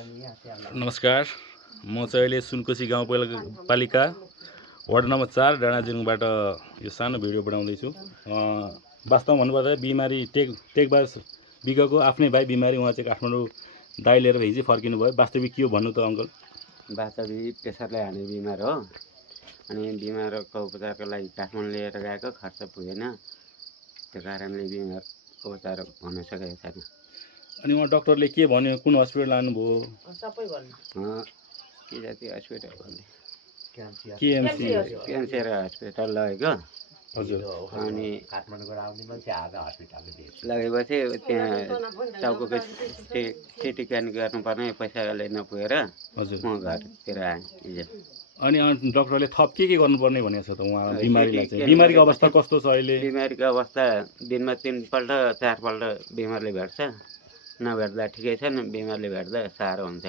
नमस्कार, म चाहिँ अहिले सुनकोशी गाउँपालिका वार्ड नम्बर 4 डाँडाजिङबाट यो सानो भिडियो बनाउँदैछु। वास्तवमा भन्नुपर्दा बिमारी टेकबार बिगको आफ्नै भाइ बिमारी, उहाँ चाहिँ काठमाडौँ दाइ लिएर हिजै फर्किनु भयो। वास्तविक के हो भन्नु त अङ्कल? वास्तविक प्रेसरले हाने बिमार हो। अनि बिमारको उपचारको लागि काठमाडौँ लिएर गएको, खर्च पुगेन, त्यो कारणले बिमारको उपचार हुन सकेको छैन। अनि उहाँ डक्टरले के भन्यो, कुन हस्पिटल लानुभयो? सबै भन्नु के जाति हस्पिटल भन्ने क्यान्सर हस्पिटल लगेको। हजुर। अनि काठमाडौँबाट आउने मान्छे आधा हस्पिटल लगेपछि त्यहाँ टाउको सिटी स्क्यान गर्नुपर्ने पैसाले नपुगेर म घरतिर आएँ हिजो। अनि डक्टरले थप के गर्नुपर्ने भनेको छ त उहाँ बिमारीलाई चाहिँ? बिमारीको अवस्था कस्तो छ अहिले? बिमारीको अवस्था दिनमा 3 पल्ट 4 पल्ट बिमारले भेट्छ, नभेट्दा ठिकै छ, बिमारले भेट्दा साह्रो हुन्छ,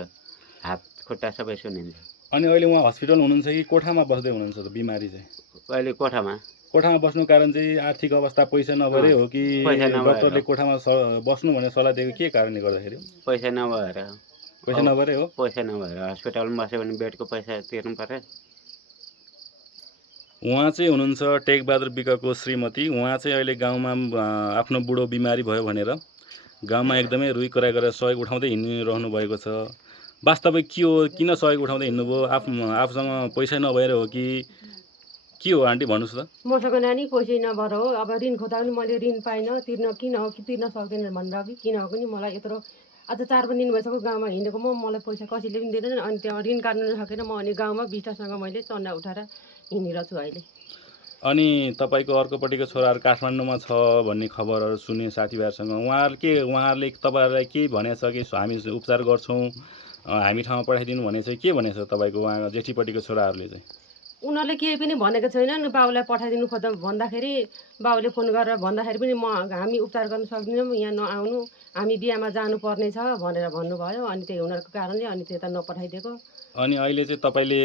हात खुट्टा सबै सुनिन्छ। अनि अहिले उहाँ हस्पिटल हुनुहुन्छ कि कोठामा बस्दै हुनुहुन्छ त बिमारी चाहिँ? अहिले कोठामा बस्नु कारण चाहिँ आर्थिक अवस्था पैसा नभएरै हो कि डक्टरले कोठामा बस्नु भनेर सल्लाह दिएको के कारणले गर्दाखेरि? पैसा नभएर हो। पैसा नभएर हस्पिटलमा बस्यो भने बेडको पैसा तिर्नु पर्यो। उहाँ चाहिँ हुनुहुन्छ टेकबहादुर बिकको श्रीमती। उहाँ चाहिँ अहिले गाउँमा आफ्नो बुढो बिमारी भयो भनेर गाउँमा एकदमै रुई कराई गरेर सहयोग उठाउँदै हिँडिरहनु भएको छ। वास्तविक के हो, किन सहयोग उठाउँदै हिँड्नुभयो? आफूसँग पैसा नभएर हो कि के हो आन्टी, भन्नुहोस् त। मसँग नानी पैसै नभएर हो। अब ऋण खोज्दा पनि मैले ऋण पाइनँ, तिर्न सक्दैन भनेर कि किन हो पनि मलाई यत्रो आज 4 दिन भइसक्यो गाउँमा हिँडेको मलाई पैसा कसैले पनि दिँदैन। अनि त्यहाँ ऋण काट्नु नसकेर म अनि गाउँमा विष्टासँग मैले चन्दा उठाएर हिँडिरहेको छु अहिले। अनि तपाईँको अर्कोपट्टिको छोराहरू काठमाडौँमा छ भन्ने खबरहरू सुने साथीभाइहरूसँग। उहाँहरूले तपाईँहरूलाई के भनेको छ कि हामी उपचार गर्छौँ, हामी ठाउँमा पठाइदिनु भनेको छ, के भनेको छ तपाईँको उहाँ जेठीपट्टिको छोराहरूले चाहिँ? उनीहरूले केही पनि भनेको छैनन्। बाउलाई पठाइदिनु खोज्दा भन्दाखेरि बाउले फोन गरेर भन्दाखेरि पनि हामी उपचार गर्न सक्दैनौँ, यहाँ नआउनु, हामी बिहामा जानुपर्ने छ भनेर भन्नुभयो। अनि त्यही उनीहरूको कारणले अनि त्यता नपठाइदिएको। अनि अहिले चाहिँ तपाईँले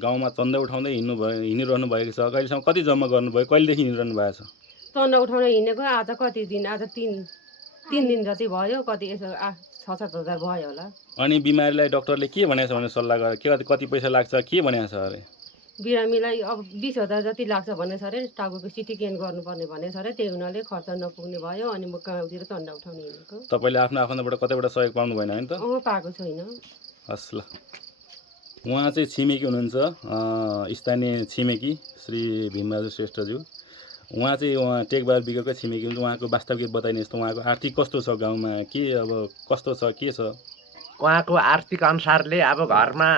गाउँमा चन्दा उठाउँदै हिँडिरहनु भएको छ। अहिलेसम्म कति जम्मा गर्नुभयो, कहिलेदेखि हिँडिरहनु भएको छ? चन्दा उठाउन हिँडेको आज कति दिन, आज 3 दिन जति भयो, कति यसो 6-7 हजार भयो होला। अनि बिमारीलाई डक्टरले के भनेको छ भने सल्लाह गरेर कति पैसा लाग्छ के भनेको छ अरे? बिरामीलाई अब 20,000 जति लाग्छ भनेछ अरे, टाउको सिटी स्क्यान गर्नुपर्ने भनेछ अरे। त्यही हुनाले खर्च नपुग्ने भयो। अनि म गाउँतिर चन्दा उठाउन हिँडेको। तपाईँले आफ्नो आफन्तबाट कतैबाट सहयोग पाउनु भएन होइन त? पाएको छैन। हस् ल। उहाँ चाहिँ छिमेकी हुनुहुन्छ, स्थानीय छिमेकी श्री भीमबहादुर श्रेष्ठज्यू। उहाँ चाहिँ टेकबहादुर बिगकै छिमेकी हुन्छ। उहाँको वास्तविक बताइने जस्तो उहाँको आर्थिक कस्तो छ गाउँमा, के अब कस्तो छ, के छ? उहाँको आर्थिक अनुसारले अब घरमा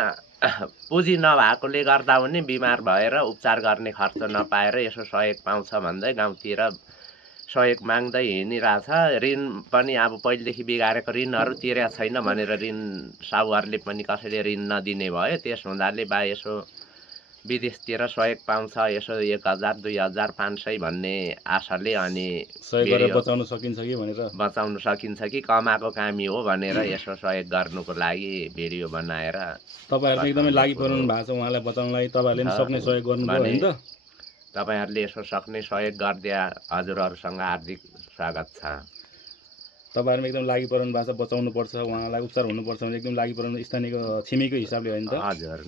पुँजी नभएकोले गर्दा पनि बिमार भएर उपचार गर्ने खर्च नपाएर यसो सहयोग पाउँछ भन्दै गाउँतिर सहयोग माग्दै हिँडिरहेछ। ऋण पनि अब पहिलेदेखि बिगारेको ऋणहरू तिरेको छैन भनेर ऋण साहुहरूले पनि कसैले ऋण नदिने भयो। त्यस हुँदाले बा यसो विदेशतिर सहयोग पाउँछ, यसो 1,000, 2,000, 500 भन्ने आशाले अनि बचाउन सकिन्छ कि कमाएको कामी हो भनेर यसो सहयोग गर्नुको लागि भिडियो बनाएर तपाईँहरूले एकदमै लागि पर्नु भएको छ उहाँलाई बचाउनलाई। तपाईँहरूले पनि सक्ने सहयोग गर्नुभयो हैन त? तपाईँहरूले यसो सक्ने सहयोग गरिदिया हजुरहरूसँग हार्दिक स्वागत छ। तपाईँहरूमा एकदम लागि पर्नु भएको छ, बचाउनुपर्छ, उहाँलाई उपचार हुनुपर्छ भने एकदम लागि पर्नु स्थानीयको छिमेकीको हिसाबले होइन त? हजुर।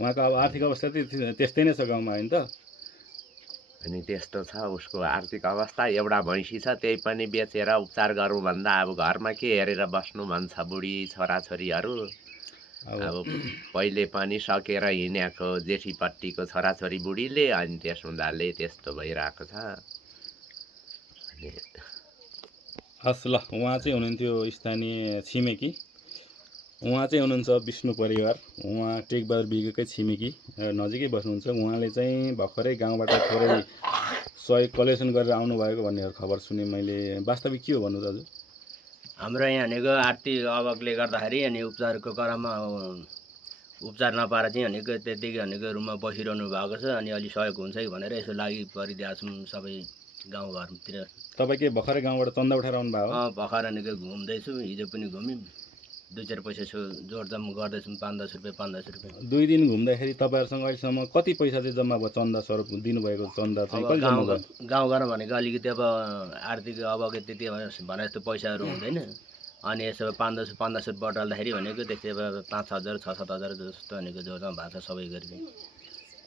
उहाँको अब आर्थिक अवस्था त्यस्तै नै छ गाउँमा होइन त? अनि त्यस्तो छ उसको आर्थिक अवस्था। एउटा भैँसी छ, त्यही पनि बेचेर उपचार गरौँ भन्दा अब घरमा के हेरेर बस्नु भन्छ बुढी छोराछोरीहरू। अब पहिले पनि सकेर हिँडेको जेठीपट्टिको छोराछोरी बुढीले, अनि त्यस हुँदाले त्यस्तो भइरहेको छ। हस् ल। उहाँ चाहिँ हुनुहुन्थ्यो स्थानीय छिमेकी। उहाँ चाहिँ हुनुहुन्छ विष्णु परिवार। उहाँ टेकबहादुर बिगकै छिमेकी नजिकै बस्नुहुन्छ। उहाँले चाहिँ भर्खरै गाउँबाट थोरै सहयोग कलेक्सन गरेर आउनुभएको भन्ने खबर सुने मैले। वास्तविक के हो भन्नु दाजु? हाम्रो यहाँ भनेको आर्थिक अभावले गर्दाखेरि अनि उपचारको क्रममा उपचार नपाएर चाहिँ भनेको त्यतिकै भनेको रुममा बसिरहनु भएको छ। अनि अलि सहयोग हुन्छ कि भनेर यसो लागि परिदिएको छौँ सबै गाउँघरतिर। तपाईँ के भर्खरै गाउँबाट चन्दा उठाएर आउनु भएको? भर्खर भनेको घुम्दैछु, हिजो पनि घुम्यौँ, 2-4 पैसा जोडजम गर्दैछौँ, 5-10 रुपियाँ 5-10 रुपियाँ। 2 दिन घुम्दाखेरि तपाईँहरूसँग अहिलेसम्म कति पैसा चाहिँ जम्मा भयो? चन्दा स्वरूप दिनुभएको चन्दा चाहिँ कति जम्मा भयो? गाउँघरमा भनेको अलिकति अब आर्थिक अभाव त्यति भने जस्तो पैसाहरू हुँदैन। अनि यसो 500 बटाल्दाखेरि भनेको त्यस्तै अब 5,000 6,000 जस्तो भनेको जोड्न भएको छ सबै गरी।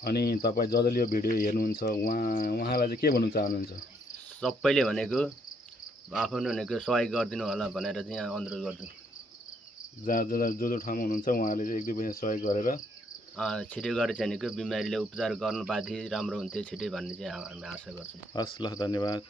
अनि तपाईँ जसले यो भिडियो हेर्नुहुन्छ उहाँलाई चाहिँ के भन्न चाहनुहुन्छ? सबैले भनेको आफ्नो भनेको सहयोग गरिदिनु होला भनेर चाहिँ यहाँ अनुरोध गर्छु। जो ठाउँमा हुनुहुन्छ उहाँले चाहिँ 1-2 पैसा सहयोग गरेर छिटै गरेर चाहिँ भनेको बिमारीले उपचार गर्नु पाएदेखि राम्रो हुन्थ्यो छिटै भन्ने चाहिँ हामी आशा गर्छौँ। हस् ल, धन्यवाद।